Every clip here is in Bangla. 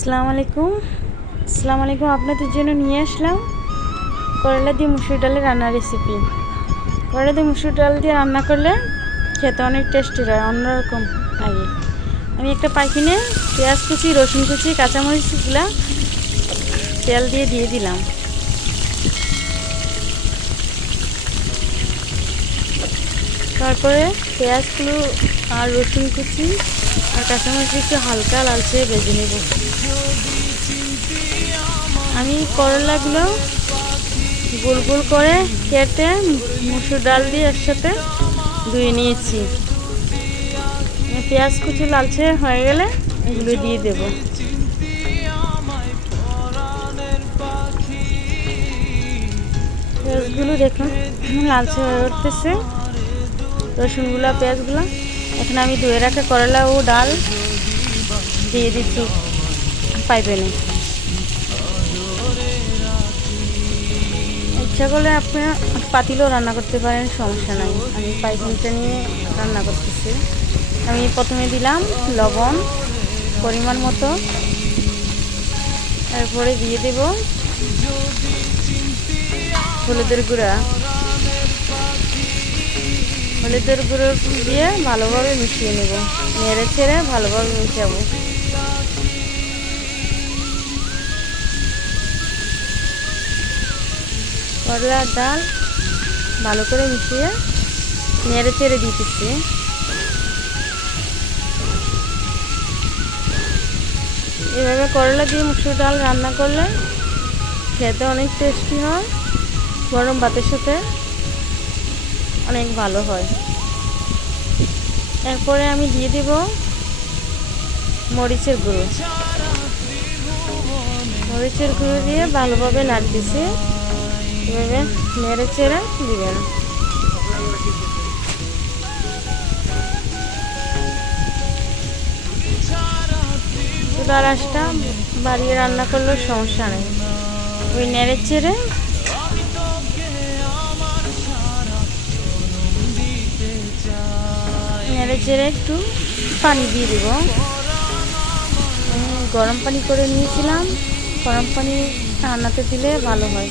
আসসালামু আলাইকুম আপনাদের জন্য নিয়ে আসলাম করলা দিয়ে মুসুর ডালের রান্নার রেসিপি। করলা দিয়ে মুসুর ডাল দিয়ে রান্না করলে খেতে অনেক টেস্টি হয়, অন্যরকম লাগে। আমি একটা পাইকিনে পেঁয়াজ কুচি, রসুন কুচি, কাঁচামরিচগুলা তেল দিয়ে দিলাম। তারপরে পেঁয়াজগুলো আর রসুন কুচি আর কাঁচামরিচ একটু হালকা লালচে ভেজে নেব। আমি করলাগুলো গোল গোল করে কেটে মুসুর ডাল দিয়ে একসাথে ধুয়ে নিয়েছি। পেঁয়াজ কুচি লালচে হয়ে গেলে এগুলো দিয়ে দেব। পেঁয়াজগুলো দেখুন লালচে হয়ে উঠতেছে, রসুনগুলো পেঁয়াজগুলো। এখন আমি ধুয়ে রাখা করলা ও ডাল দিয়ে দিচ্ছি পাইপেনে। ইচ্ছা করলে আপনারা পাতিলেও রান্না করতে পারেন, সমস্যা নাই। আমি পাইপেনটা নিয়ে রান্না করতেছি। আমি প্রথমে দিলাম লবণ পরিমাণ মতো, তারপরে দিয়ে দেব হলুদের গুঁড়ো দিয়ে ভালোভাবে মিশিয়ে নেব। নেড়ে ছেড়ে ভালোভাবে মিশাবো। করলার ডাল ভালো করে মিশিয়ে নেড়ে চেড়ে দিতেছি। এভাবে করলা দিয়ে মুসুর ডাল রান্না করলে খেতে অনেক টেস্টি হয়, গরম ভাতের সাথে অনেক ভালো হয়। এরপরে আমি দিয়ে দেব মরিচের গুঁড়ো দিয়ে ভালোভাবে নাড়তেছি। এভাবে নেড়ে চেড়ে দিবেন। চুলার আঁচটা বাড়িয়ে রান্না করলেও সমস্যা নেই। ওই নেড়ে চেড়ে একটু পানি দিয়ে দেব। গরম পানি করে নিয়েছিলাম, গরম পানি রান্নাতে দিলে ভালো হয়।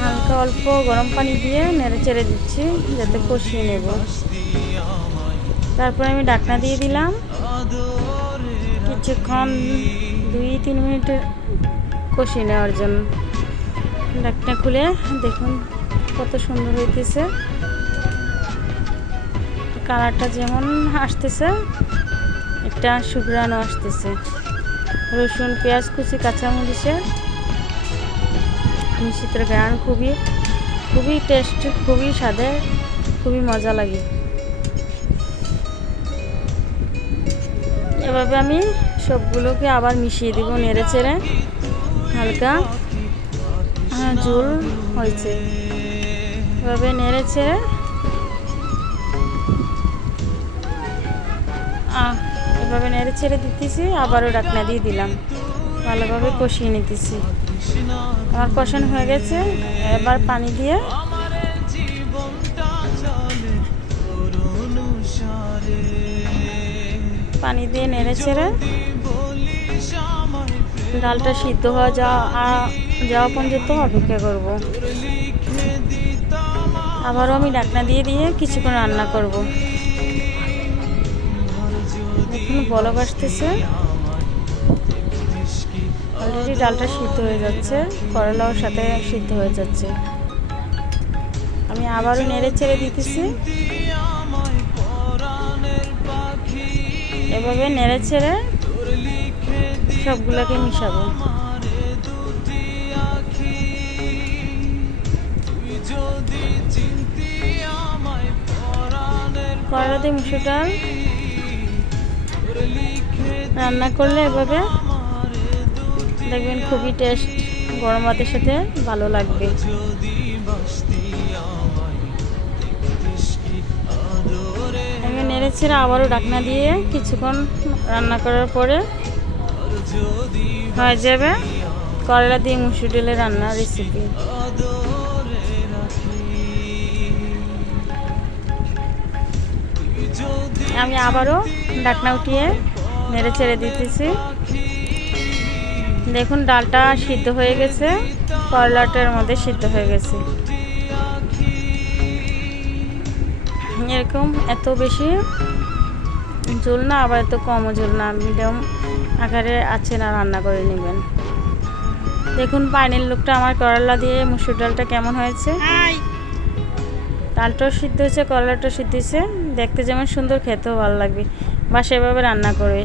হালকা অল্প গরম পানি দিয়ে নেড়ে চেড়ে দিচ্ছি যাতে কষিয়ে নেব। তারপরে আমি ঢাকনা দিয়ে দিলাম কিছুক্ষণ 2-3 মিনিট কষিয়ে নেওয়ার জন্য। ঢাকনা খুলে দেখুন কত সুন্দর হইতেছে, কালারটা যেমন আসতেছে, একটা সুঘ্রাণও আসতেছে। রসুন, পেঁয়াজ কুচি, কাঁচামরিচের মিশ্রিত ঘ্রাণ খুবই টেস্ট, খুবই স্বাদে, খুবই মজা লাগে। এভাবে আমি সবগুলোকে আবার মিশিয়ে দিব নেড়ে চেড়ে। হালকা ঝোল হয়েছে, এভাবে নেড়ে চেড়ে দিতেছি। আবারও ঢাকনা দিয়ে দিলাম, ভালোভাবে কষিয়ে নিতেছি। আমার কষানো হয়ে গেছে। এবার পানি দিয়ে নেড়ে চেড়ে ডালটা সিদ্ধ হয়ে যাওয়া পর্যন্ত অপেক্ষা করব। আবারও আমি ঢাকনা দিয়ে কিছুক্ষণ রান্না করব। এখন বলক আসতেছে, অলরেডি ডালটা সিদ্ধ হয়ে যাচ্ছে, করলাও সাথে সিদ্ধ হয়ে যাচ্ছে। আমি আবারও নেড়ে চেড়ে দিতেছি। এভাবে নেড়ে চেড়ে সবগুলোকে মিশাবো। করলা দিয়ে মুসুর ডাল রান্না করলে এভাবে দেখবেন খুবই টেস্ট, গরম ভাতের সাথে ভালো লাগবে। আমি নেড়ে ছেড়ে আবারও ঢাকনা দিয়ে কিছুক্ষণ রান্না করার পরে হয়ে যাবে করলা দিয়ে মুসুর ডালের রান্নার রেসিপি। আমি আবারও ঢাকনা উঠিয়ে নেড়ে ছেড়ে দিতেছি। দেখুন ডালটা সিদ্ধ হয়ে গেছে, করলাটার মধ্যে সিদ্ধ হয়ে গেছে। এরকম এত বেশি ঝোল না, আবার এত কমও ঝোল না, মিডিয়াম আকারে আছে না রান্না করে নেবেন। দেখুন পানির লোকটা আমার করলা দিয়ে মুসুর ডালটা কেমন হয়েছে। ডালটাও সিদ্ধ হয়েছে, করলাটাও সিদ্ধ হয়েছে, দেখতে যেমন সুন্দর, খেতেও ভালো লাগবে। বা সেভাবে রান্না করবে।